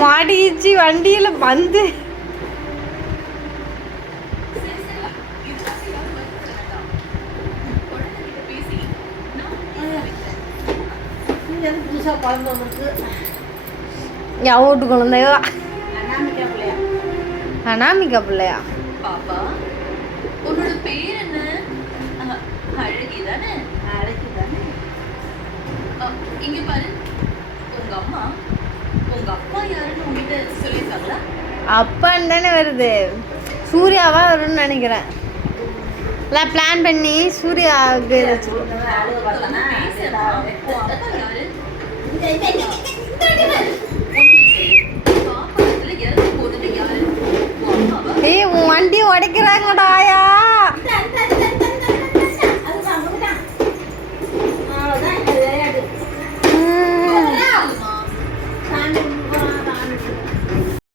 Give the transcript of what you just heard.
மாட்டிச்சு வண்டியில வந்து என் வீட்டு குழந்தையோ அனாமிகா பிள்ளையா? பாப்பா உன்னோட பேர் என்ன? அழகிதானே? அழகிதானே. இங்க பாரு, உங்க அம்மா உங்க அப்பா யாருன்னு உங்ககிட்ட சொல்லியிருக்காங்களா? அப்பான்னு தானே வருது, சூர்யாவா வரும்னு நினைக்கிறேன். எல்லாம் பிளான் பண்ணி சூர்யாவுக்கு ஏய் உன் வண்டி உடைக்கிறாங்கடா ஆயா.